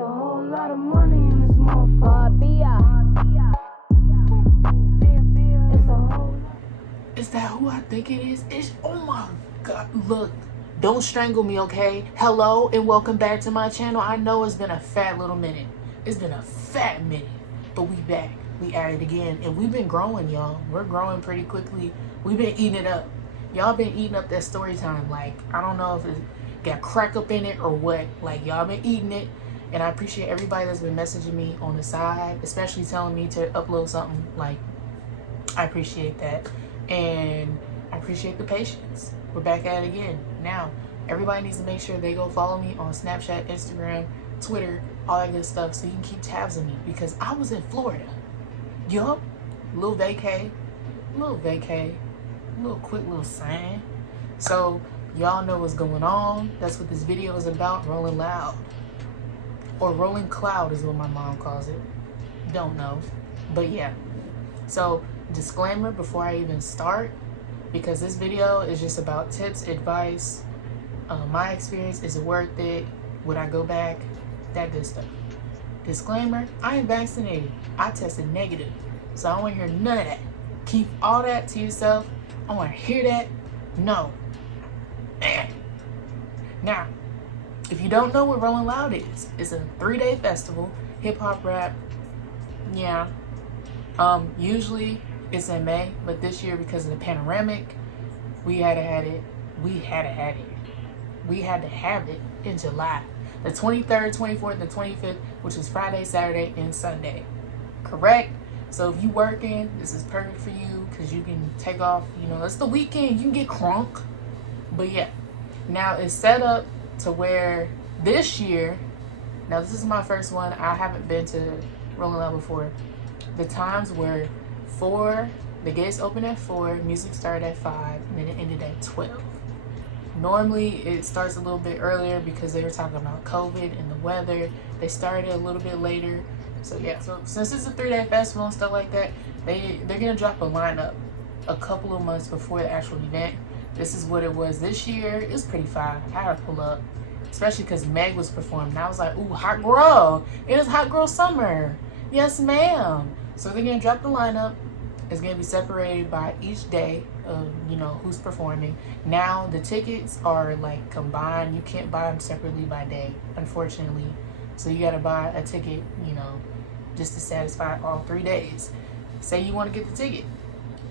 a whole lot of money in this motherfucker. It's a whole lot. Is that who I think it is? It's, oh my God, look. Don't strangle me, okay? Hello and welcome back to my channel. I know it's been a fat little minute. It's been a fat minute, but we back. We at it again, and we've been growing, y'all. We're growing pretty quickly. We've been eating it up. Y'all been eating up that story time. Like, I don't know if it got crack up in it or what. Like, y'all been eating it, and I appreciate everybody that's been messaging me on the side, especially telling me to upload something. Like, I appreciate that, and I appreciate the patience. We're back at it again. Now, everybody needs to make sure they go follow me on Snapchat, Instagram, Twitter, all that good stuff, so you can keep tabs on me, because I was in Florida. Yup, little vacay, little quick little sign. So y'all know what's going on. That's what this video is about. Rolling loud, or rolling cloud is what my mom calls it. Don't know, but yeah. So disclaimer before I even start, because this video is just about tips, advice, my experience. Is it worth it? Would I go back? That good stuff. Disclaimer, I ain't vaccinated. I tested negative. So I don't want to hear none of that. Keep all that to yourself. I want to hear that. No. Now, if you don't know what Rolling Loud is, it's a 3-day festival, hip-hop, rap. Yeah. Usually it's in May, but this year, because of the panoramic, we had to have it in July. The 23rd, 24th, and 25th, which is Friday, Saturday, and Sunday. Correct? So if you working, this is perfect for you, because you can take off, you know, it's the weekend, you can get crunk. But yeah, now it's set up to where this year, now this is my first one, I haven't been to Rolling Loud before. The times were 4, the gates open at 4, music started at 5, and then it ended at 12. Normally it starts a little bit earlier because they were talking about COVID and the weather. They started a little bit later. So yeah, so since it's a 3-day festival and stuff like that, they're gonna drop a lineup a couple of months before the actual event. This is what it was this year. It was pretty fire. I had to pull up, especially because Meg was performing. I was like, ooh, hot girl. It is hot girl summer. Yes, ma'am. So they're gonna drop the lineup. It's gonna be separated by each day of, you know, who's performing. Now the tickets are like combined. You can't buy them separately by day, unfortunately. So you gotta buy a ticket, you know, just to satisfy all 3 days. Say you want to get the ticket.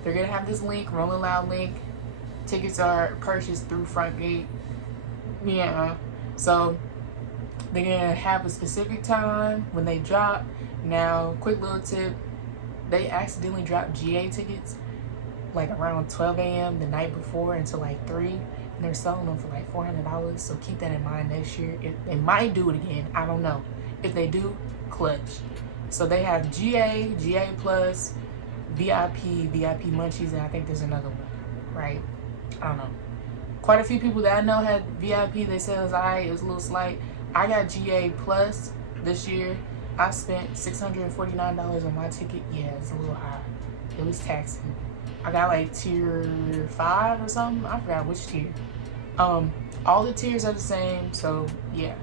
They're gonna have this link, Rolling Loud link. Tickets are purchased through Front Gate. Yeah. So they're gonna have a specific time when they drop. Now, quick little tip. They accidentally dropped GA tickets like around 12 a.m. the night before until like 3, and they're selling them for like $400. So keep that in mind next year. If they might do it again, I don't know. If they do, clutch. So they have GA, GA Plus, VIP, VIP Munchies, and I think there's another one, right? I don't know. Quite a few people that I know had VIP. They said it was alright. It was a little slight. I got GA Plus this year. I spent $649 on my ticket. Yeah, it's a little high. It was taxing. I got like tier 5 or something. I forgot which tier. All the tiers are the same, so yeah.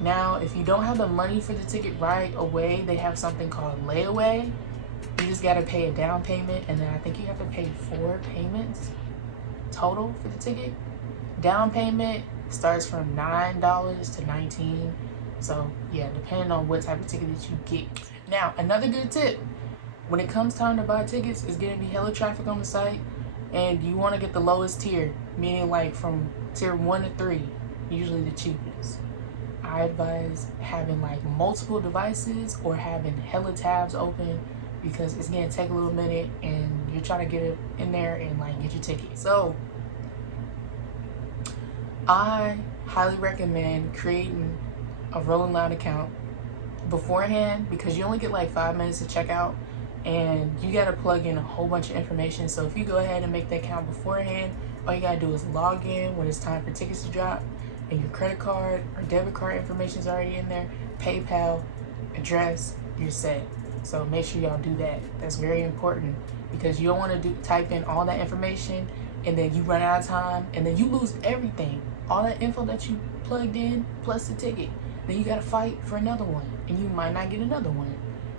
Now, if you don't have the money for the ticket right away, they have something called layaway. You just gotta pay a down payment, and then I think you have to pay 4 payments total for the ticket. Down payment starts from $9 to $19. So yeah, depending on what type of ticket that you get. Now, another good tip, when it comes time to buy tickets, it's gonna be hella traffic on the site, and you wanna get the lowest tier, meaning like from tier 1 to 3, usually the cheapest. I advise having like multiple devices or having hella tabs open, because it's gonna take a little minute and you're trying to get it in there and like get your ticket. So I highly recommend creating a Rolling Loud account beforehand, because you only get like 5 minutes to check out, and you got to plug in a whole bunch of information. So if you go ahead and make the account beforehand, all you got to do is log in when it's time for tickets to drop, and your credit card or debit card information is already in there, PayPal, address, you're set. So make sure y'all do that. That's very important, because you don't want to type in all that information and then you run out of time and then you lose everything. All that info that you plugged in plus the ticket. then you gotta fight for another one, and you might not get another one.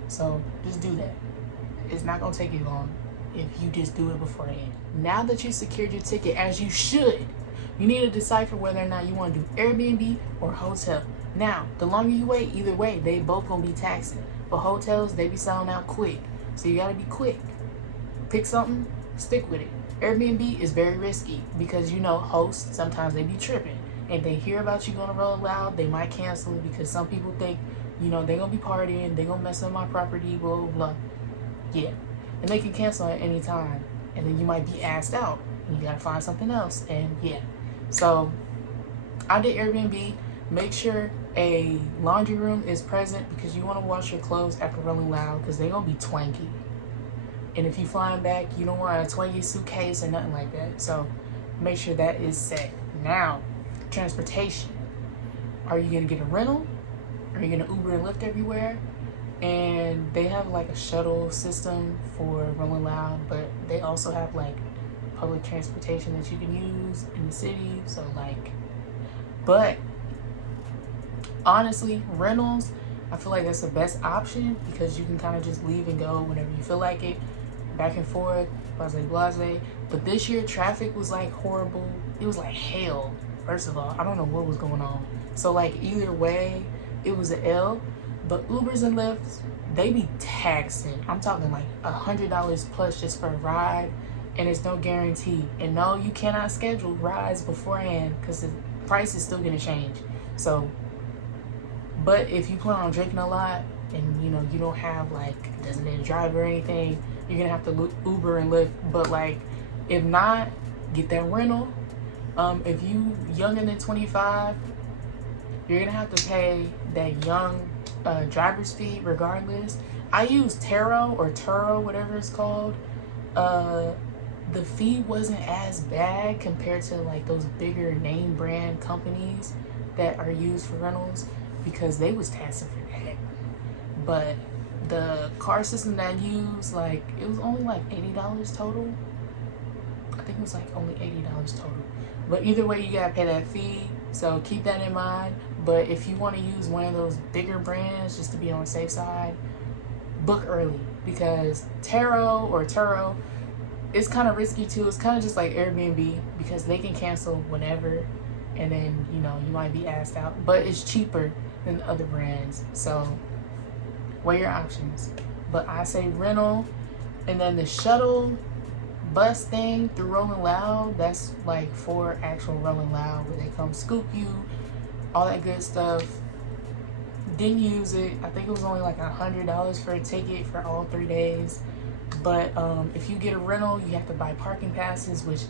So just do that. It's not gonna take you long if you just do it beforehand. Now that you secured your ticket, as you should, you need to decipher whether or not you want to do Airbnb or hotel. Now, the longer you wait, either way, they both gonna be taxing. But hotels, they be selling out quick, so you gotta be quick. Pick something, stick with it. Airbnb is very risky because, you know, hosts, sometimes they be tripping. And they hear about you going to Roll Loud, they might cancel because some people think, you know, they're going to be partying, they're going to mess up my property, blah, blah, blah. Yeah. And they can cancel at any time. And then you might be asked out. And you got to find something else. And yeah. So, I did Airbnb. Make sure a laundry room is present because you want to wash your clothes after Rolling Loud because they're going to be twanky. And if you flying back, you don't want a twanky suitcase or nothing like that. So, make sure that is set. Now, transportation. Are you gonna get a rental? Are you gonna Uber and Lyft everywhere? And they have like a shuttle system for Rolling Loud, but they also have like public transportation that you can use in the city. So like, but honestly, rentals, I feel like that's the best option because you can kind of just leave and go whenever you feel like it, back and forth, blase. But this year traffic was like horrible. It was like hell. First of all, I don't know what was going on. So like either way, it was an L. But Ubers and Lyfts, they be taxing. I'm talking like $100 plus just for a ride, and it's no guarantee. And no, you cannot schedule rides beforehand because the price is still gonna change. So, but if you plan on drinking a lot and you know you don't have like a designated driver or anything, you're gonna have to Uber and Lyft. But like, if not, get that rental. If you younger than 25, you're gonna have to pay that young driver's fee regardless. I use Turo, whatever it's called. The fee wasn't as bad compared to like those bigger name brand companies that are used for rentals because they was taxing for that. But the car system that I use, like it was only like $80 total. I think it was like only $80 total. But either way, you gotta pay that fee, so keep that in mind. But if you want to use one of those bigger brands just to be on the safe side, book early because Turo, it's kind of risky too. It's kind of just like Airbnb because they can cancel whenever, and then you know you might be asked out. But it's cheaper than the other brands, so weigh your options. But I say rental, and then the shuttle bus thing through Rolling Loud, that's like for actual Rolling Loud where they come scoop you, all that good stuff. Didn't use it. I think it was only like $100 for a ticket for all 3 days. But if you get a rental, you have to buy parking passes, which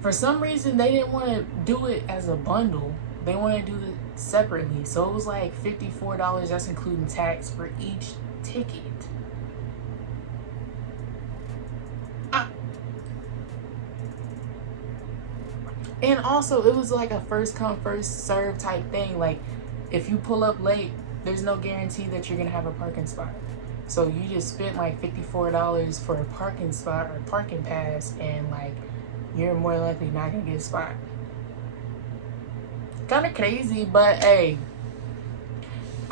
for some reason they didn't want to do it as a bundle. They wanted to do it separately. So it was like $54, that's including tax for each ticket. And also, it was like a first come, first serve type thing. Like, if you pull up late, there's no guarantee that you're going to have a parking spot. So you just spent like $54 for a parking spot or parking pass, and like, you're more likely not going to get a spot. Kind of crazy, but hey,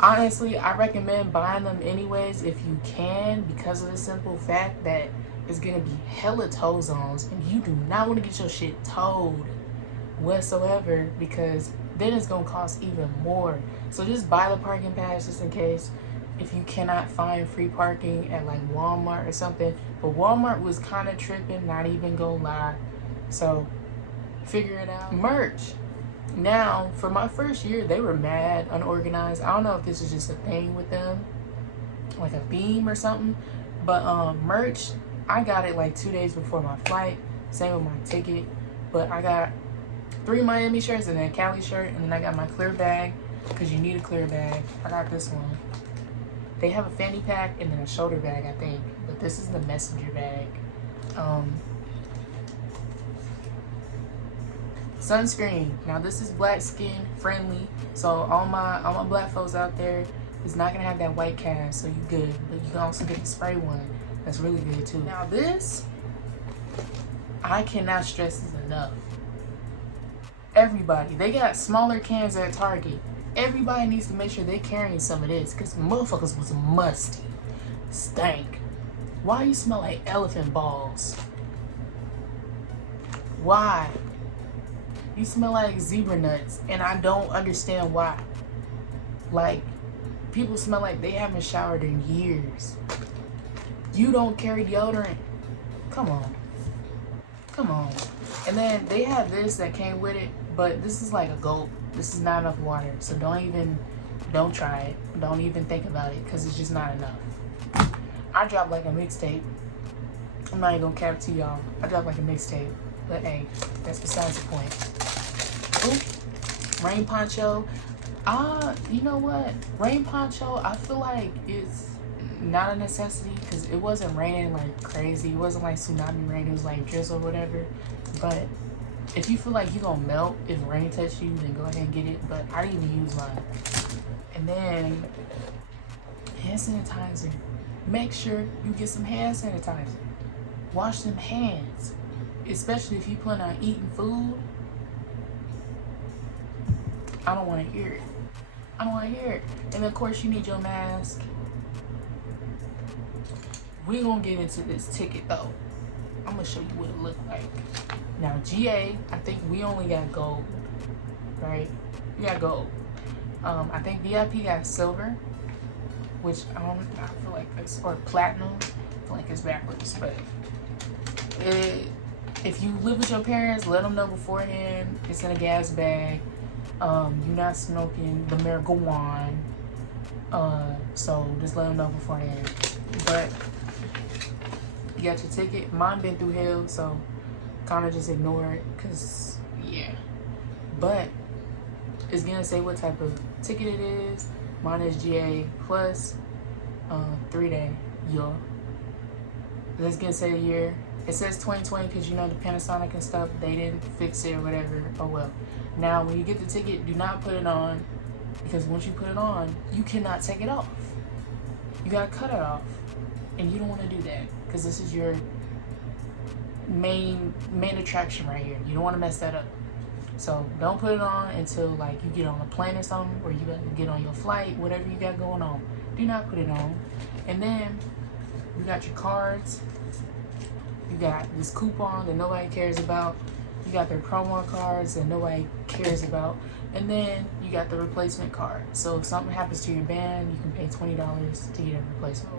honestly, I recommend buying them anyways if you can, because of the simple fact that it's going to be hella tow zones, and you do not want to get your shit towed whatsoever, because then it's gonna cost even more. So just buy the parking pass just in case if you cannot find free parking at like Walmart or something. But Walmart was kind of tripping, not even gonna lie. So figure it out. Merch. Now for my first year, they were mad unorganized. I don't know if this is just a thing with them, like a theme or something, but merch, I got it like 2 days before my flight, same with my ticket. But I got 3 Miami shirts and then a Cali shirt, and then I got my clear bag because you need a clear bag. I got this one. They have a fanny pack and then a shoulder bag, I think, but this is the messenger bag. Sunscreen. Now this is black skin friendly, so all my black folks out there is not gonna have that white cast, so you good. But you can also get the spray one. That's really good too. Now this, I cannot stress this enough. Everybody, they got smaller cans at Target, Everybody needs to make sure they're carrying some of this, because motherfuckers was musty. Stank. Why you smell like elephant balls? Why? You smell like zebra nuts, and I don't understand why. Like, people smell like they haven't showered in years. You don't carry deodorant? Come on. Come on. And then they have this that came with it, but this is like a gulp. This is not enough water, so don't try it. Don't even think about it, because it's just not enough. I dropped like a mixtape. I'm not even gonna cap to y'all. I dropped like a mixtape, but hey, that's besides the point. Oop, rain poncho. You know what? Rain poncho, I feel like it's not a necessity, because it wasn't raining like crazy. It wasn't like tsunami rain. It was like drizzle or whatever. But if you feel like you're gonna melt if rain touch you, then go ahead and get it. But I didn't even use mine. And then hand sanitizer. Make sure you get some hand sanitizer. Wash them hands, especially if you plan on eating food. I don't want to hear it. I don't want to hear it. And of course, you need your mask. We're gonna get into this ticket though. I'm gonna show you what it looked like. Now GA, I think we only got gold, right? We got gold. I think VIP got silver, which I feel like it's, or platinum. I feel like it's backwards, but if you live with your parents, let them know beforehand. It's in a gas bag. You're not smoking the marijuana, so just let them know beforehand. But you got your ticket. Mine been through hell, so kind of just ignore it, cause yeah. But it's gonna say what type of ticket it is. Mine is GA plus 3-day, yo. It's gonna say a year. It says 2020 because you know the Panasonic and stuff, they didn't fix it or whatever. Oh well. Now when you get the ticket, do not put it on, because once you put it on, you cannot take it off. You gotta cut it off, and you don't want to do that, because this is your main attraction right here. You don't want to mess that up. So don't put it on until like you get on a plane or something, or you got to get on your flight, whatever you got going on. Do not put it on. And then you got your cards. You got this coupon that nobody cares about. You got their promo cards that nobody cares about. And then you got the replacement card. So if something happens to your band, you can pay $20 to get a replacement.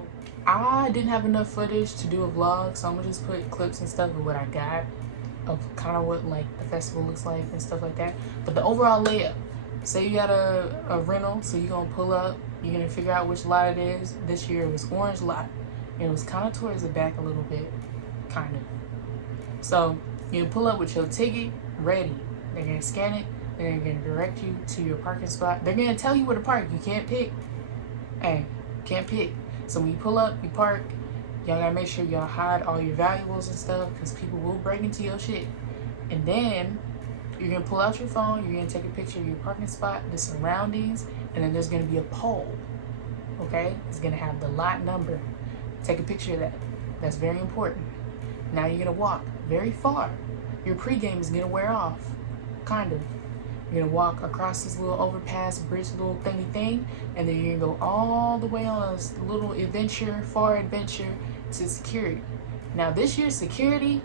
I didn't have enough footage to do a vlog, so I'm gonna just put clips and stuff of what I got, of kind of what like the festival looks like and stuff like that. But the overall layout, say you got a rental, so you're gonna pull up, you're gonna figure out which lot it is. This year it was orange lot, and it was kind of towards the back a little bit, kind of. So you pull up with your ticket ready. They're gonna scan it, they're gonna direct you to your parking spot. They're gonna tell you where to park. You can't pick. Hey, can't pick. So when you pull up, you park. Y'all gotta make sure y'all hide all your valuables and stuff, because people will break into your shit. And then you're gonna pull out your phone, you're gonna take a picture of your parking spot, the surroundings, and then there's gonna be a pole, okay? It's gonna have the lot number. Take a picture of that. That's very important. Now you're gonna walk very far. Your pregame is gonna wear off, kind of. You're gonna walk across this little overpass bridge, little thingy thing, and then you're gonna go all the way on this little adventure, far adventure, to security. Now this year's security,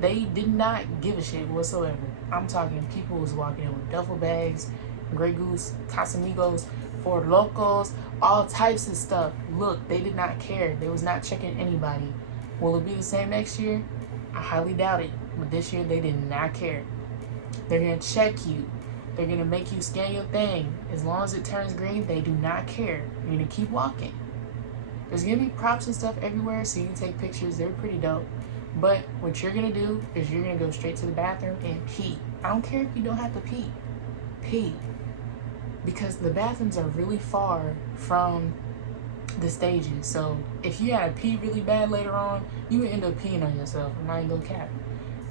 they did not give a shit whatsoever. I'm talking people was walking in with duffel bags, Grey Goose, Casamigos, Ford Locos, all types of stuff. Look, they did not care. They was not checking anybody. Will it be the same next year? I highly doubt it. But this year they did not care. They're gonna check you. They're gonna make you scan your thing. As long as it turns green, they do not care. You're gonna keep walking. There's gonna be props and stuff everywhere, so you can take pictures. They're pretty dope. But what you're gonna do is you're gonna go straight to the bathroom and pee. I don't care if you don't have to pee. Pee. Because the bathrooms are really far from the stages. So if you gotta pee really bad later on, you will end up peeing on yourself. I'm not even gonna cap.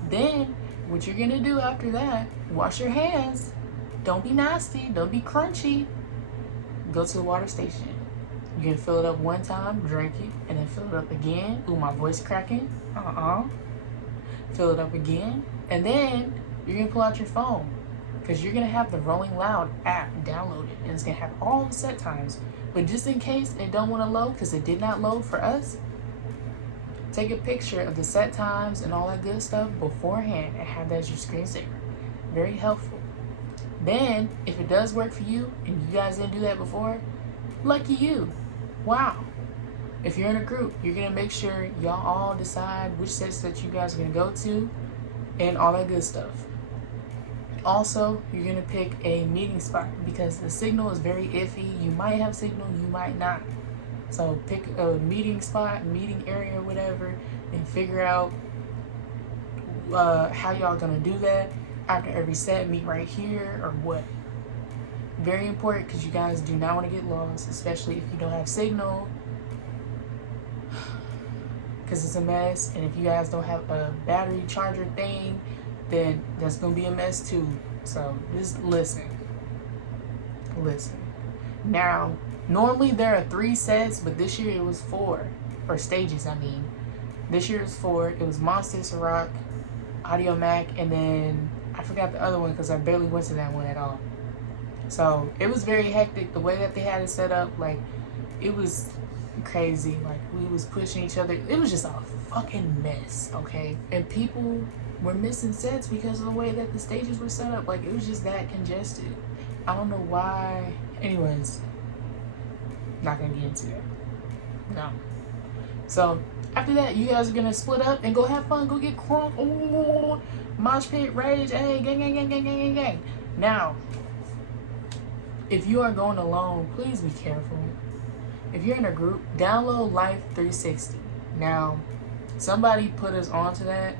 Then what you're gonna do after that, wash your hands. Don't be nasty, don't be crunchy. Go to the water station. You're gonna fill it up one time, drink it, and then fill it up again. Ooh, my voice cracking. Fill it up again, and then you're gonna pull out your phone. because you're gonna have the Rolling Loud app downloaded and it's gonna have all the set times. But just in case it don't want to load because it did not load for us, take a picture of the set times and all that good stuff beforehand and have that as your screensaver. Very helpful. Then if it does work for you and you guys didn't do that before, lucky you. Wow. If you're in a group, you're gonna make sure y'all all decide which sets that you guys are gonna go to and all that good stuff. Also, you're gonna pick a meeting spot because the signal is very iffy. You might have signal, you might not. So pick a meeting spot, meeting area, whatever, and figure out how y'all gonna do that. After every set, meet right here or what. Very important because you guys do not want to get lost, especially if you don't have signal, because it's a mess. And if you guys don't have a battery charger thing, then that's gonna be a mess too. So just listen. Now, normally there are 3 sets, but this year it was 4, or stages. I mean, this year it was 4. It was Monster, Ciroc, Audio Mac, and then I forgot the other one because I barely went to that one at all. So it was very hectic the way that they had it set up. Like, it was crazy. Like, we was pushing each other. It was just a fucking mess, okay? And people were missing sets because of the way that the stages were set up. Like, it was just that congested. I don't know why. Anyways, not gonna get into that. No. So after that, you guys are gonna split up and go have fun, go get crunk. Ooh, mosh pit, rage, hey, gang. Now, if you are going alone, please be careful. If you're in a group, download Life 360. Now, somebody put us onto that,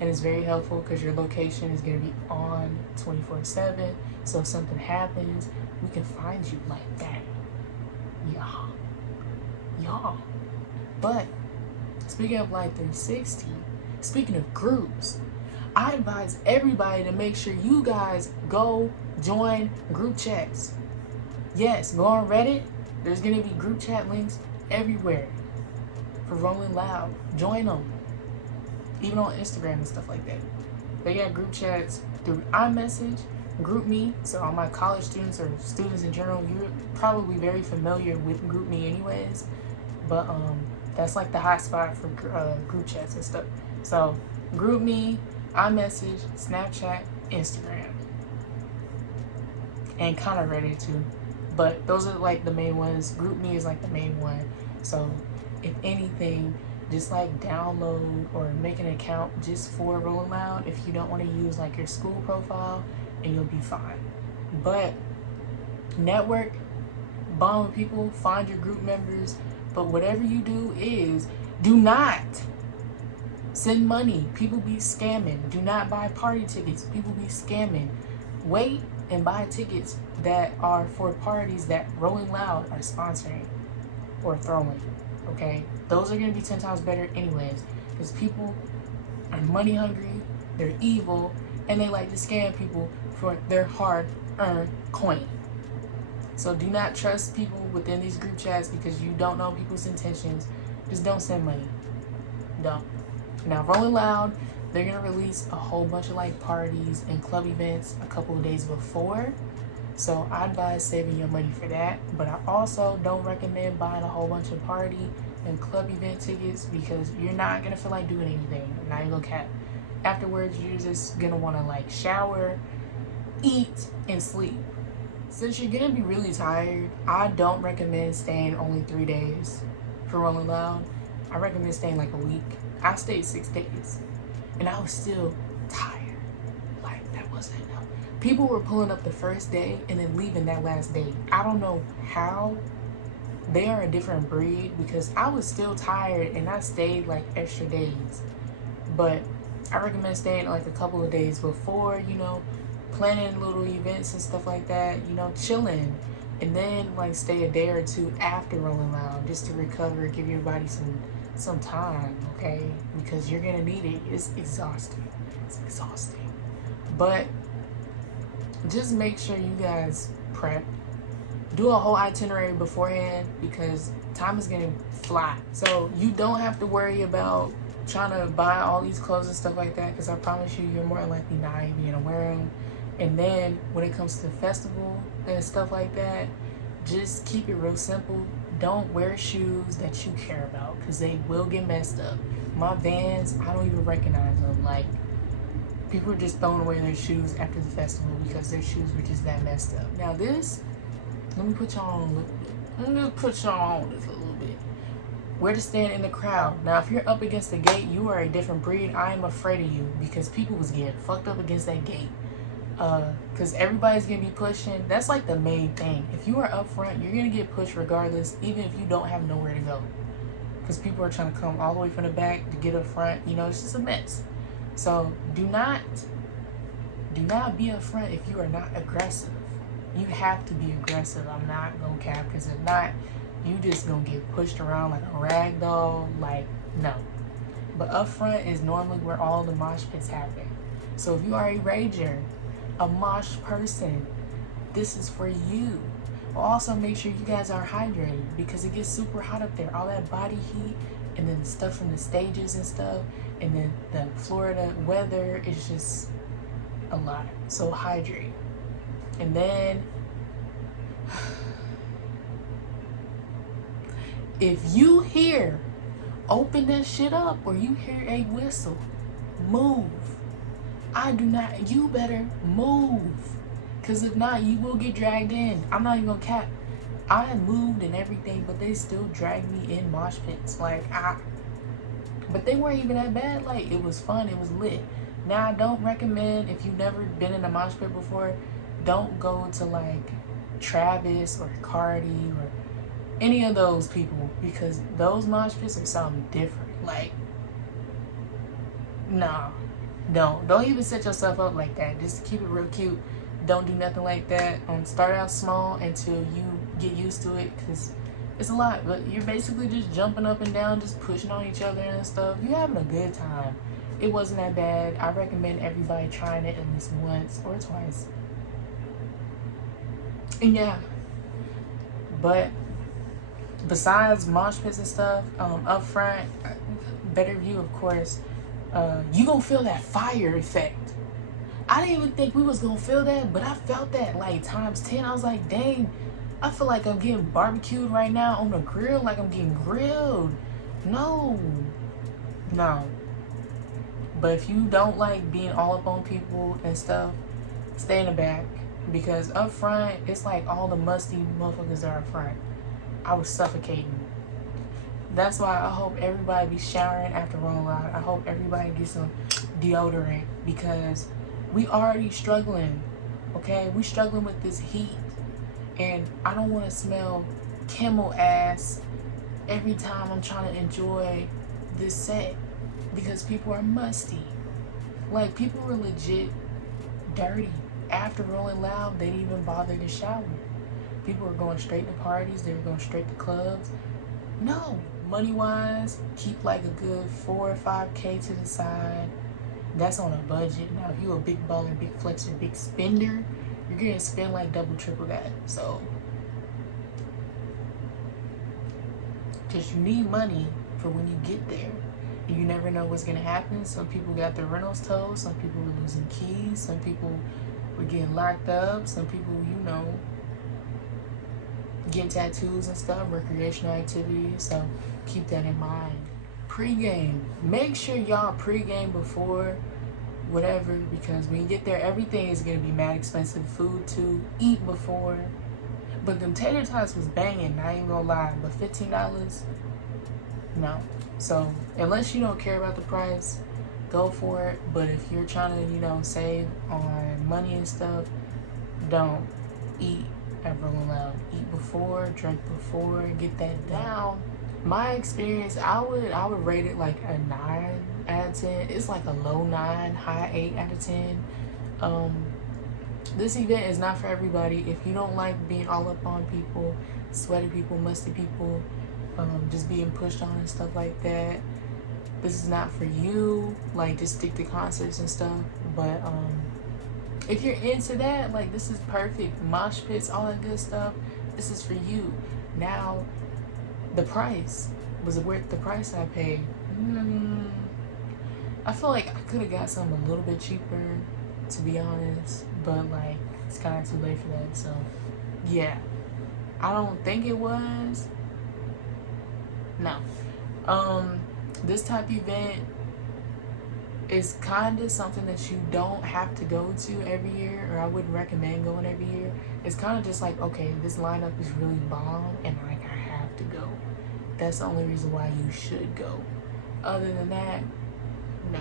and it's very helpful because your location is going to be on 24/7. So if something happens, we can find you like that. Y'all. But speaking of Life 360, speaking of groups, I advise everybody to make sure you guys go join group chats. Yes, go on Reddit. There's going to be group chat links everywhere for Rolling Loud. Join them. Even on Instagram and stuff like that. They got group chats through iMessage, GroupMe. So all my college students or students in general, you're probably very familiar with GroupMe anyways. But that's like the hot spot for group chats and stuff. So GroupMe, iMessage, Snapchat, Instagram. And kind of Reddit too. But those are like the main ones. GroupMe is like the main one. So if anything, just like download or make an account just for Rolling Loud if you don't want to use like your school profile, and you'll be fine. But network, bond with people, find your group members. But whatever you do is, do not send money. People be scamming. Do not buy party tickets. People be scamming. Wait and buy tickets that are for parties that Rolling Loud are sponsoring or throwing. Okay, those are gonna be 10 times better anyways, because people are money hungry, they're evil, and they like to scam people for their hard-earned coin. So do not trust people within these group chats because you don't know people's intentions. Just don't send money. Don't. Now, Rolling Loud, they're gonna release a whole bunch of like parties and club events a couple of days before. So I advise saving your money for that. But I also don't recommend buying a whole bunch of party and club event tickets because you're not gonna feel like doing anything. Not even gonna cap. Afterwards, you're just gonna wanna like shower, eat, and sleep. Since you're gonna be really tired, I don't recommend staying only 3 days for Rolling Loud. I recommend staying like a week. I stayed 6 days and I was still tired. Like, that wasn't enough. People were pulling up the first day and then leaving that last day. I don't know how. They are a different breed because I was still tired and I stayed like extra days. But I recommend staying like a couple of days before, you know, planning little events and stuff like that, you know, chilling. And then like stay a day or 2 after Rolling Loud just to recover, give your body some time, okay? Because you're gonna need it. It's exhausting. It's exhausting. But just make sure you guys prep. Do a whole itinerary beforehand because time is gonna fly. So you don't have to worry about trying to buy all these clothes and stuff like that because I promise you, you're more likely not even gonna wear them. And then when it comes to the festival and stuff like that, just keep it real simple. Don't wear shoes that you care about, because they will get messed up. My Vans, I don't even recognize them. Like, people are just throwing away their shoes after the festival because their shoes were just that messed up. Now this, let me put y'all on a little bit. Let me just put y'all on this a little bit. Where to stand in the crowd. Now if you're up against the gate, you are a different breed. I am afraid of you, because people was getting fucked up against that gate. Because everybody's gonna be pushing. That's like the main thing. If you are up front, you're gonna get pushed regardless, even if you don't have nowhere to go, because people are trying to come all the way from the back to get up front. You know, it's just a mess. So do not be up front if you are not aggressive. You have to be aggressive. I'm not gonna cap, because if not, you just gonna get pushed around like a rag doll. Like, no. But up front is normally where all the mosh pits happen. So if you are a rager, a mosh person, this is for you. Also make sure you guys are hydrated, because it gets super hot up there. All that body heat, and then the stuff from the stages and stuff, and then the Florida weather is just a lot. So hydrate. And then if you hear open that shit up, or you hear a whistle, move. You better move, because if not, you will get dragged in. I'm not even gonna cap. I moved and everything, but they still dragged me in mosh pits. But they weren't even that bad. Like, it was fun, it was lit. Now I don't recommend, if you've never been in a mosh pit before, don't go to like Travis or Cardi or any of those people, because those mosh pits are something different. Like, nah. Don't even set yourself up like that. Just keep it real cute. Don't do nothing like that. Start out small until you get used to it, because it's a lot. But you're basically just jumping up and down, just pushing on each other and stuff. You're having a good time. It wasn't that bad. I recommend everybody trying it at least once or twice. And yeah, but besides mosh pits and stuff, up front, better view, of course. You gonna feel that fire effect. I didn't even think we was gonna feel that, but I felt that like times 10. I was like, dang, I feel like I'm getting barbecued right now on the grill, like I'm getting grilled. No. But if you don't like being all up on people and stuff, stay in the back, because up front, it's like all the musty motherfuckers are up front. I was suffocating. That's why I hope everybody be showering after Rolling Loud. I hope everybody gets some deodorant, because we already struggling, okay? We struggling with this heat, and I don't want to smell camel ass every time I'm trying to enjoy this set, because people are musty. Like, people were legit dirty. After Rolling Loud, they didn't even bother to shower. People were going straight to parties. They were going straight to clubs. No. Money-wise, keep like a good 4 or 5K to the side. That's on a budget. Now, if you a big baller, big flexer, big spender, you're gonna spend like double, triple that. So, because you need money for when you get there. You never know what's gonna happen. Some people got their rentals towed. Some people were losing keys. Some people were getting locked up. Some people, you know, getting tattoos and stuff, recreational activities. So keep that in mind. Pre-game. Make sure y'all pre-game before whatever, because when you get there, everything is gonna be mad expensive. Food to eat before. But them tater tots was banging, I ain't gonna lie. But $15, no. So unless you don't care about the price, go for it. But if you're trying to, you know, save on money and stuff, don't eat at Rolling Loud. Eat before, drink before, get that down. My experience, I would rate it like a 9 out of 10. It's like a low 9, high 8 out of 10. This event is not for everybody. If you don't like being all up on people, sweaty people, musty people, just being pushed on and stuff like that, this is not for you. Like, just stick to concerts and stuff. But if you're into that, like, this is perfect. Mosh pits, all that good stuff, this is for you. Now, the price, was it worth the price I paid? I feel like I could have got something a little bit cheaper, to be honest, but like it's kind of too late for that. So yeah, I don't think it was. No. This type of event is kind of something that you don't have to go to every year, or I wouldn't recommend going every year. It's kind of just like, okay, this lineup is really bomb and like I have to go. That's the only reason why you should go. Other than that, no.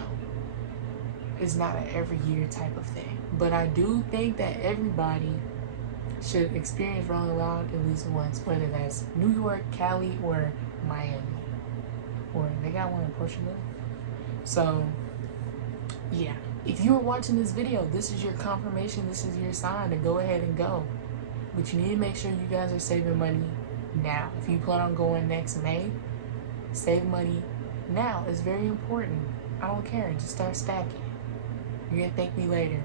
It's not an every year type of thing. But I do think that everybody should experience Rolling Loud at least once, whether that's New York, Cali, or Miami. Or they got one in Portugal. So yeah, if you are watching this video, this is your confirmation, this is your sign to go ahead and go. But you need to make sure you guys are saving money now. If you plan on going next May, save money now. It's very important. I don't care, just start stacking. You're gonna thank me later.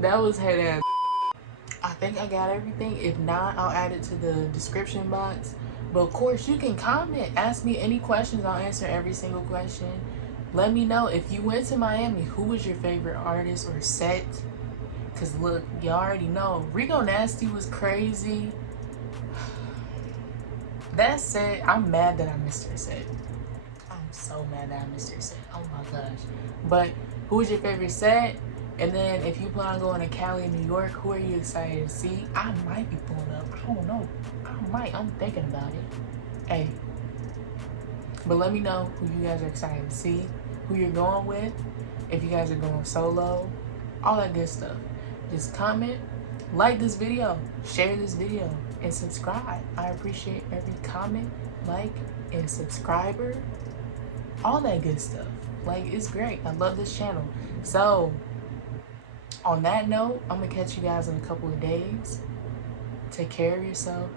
That was head ass. I think I got everything. If not, I'll add it to the description box. But of course, you can comment. Ask me any questions. I'll answer every single question. Let me know if you went to Miami, who was your favorite artist or set? Because look, you already know. Rico Nasty was crazy. That set, I'm mad that I missed her set. I'm so mad that I missed her set. Oh my gosh. But who was your favorite set? And then if you plan on going to Cali and New York, who are you excited to see? I might be pulling up. I don't know. I might. I'm thinking about it. Hey. But let me know who you guys are excited to see, who you're going with, if you guys are going solo, all that good stuff. Just comment, like this video, share this video, and subscribe. I appreciate every comment, like, and subscriber. All that good stuff. Like, it's great. I love this channel. So on that note, I'm gonna catch you guys in a couple of days. Take care of yourself.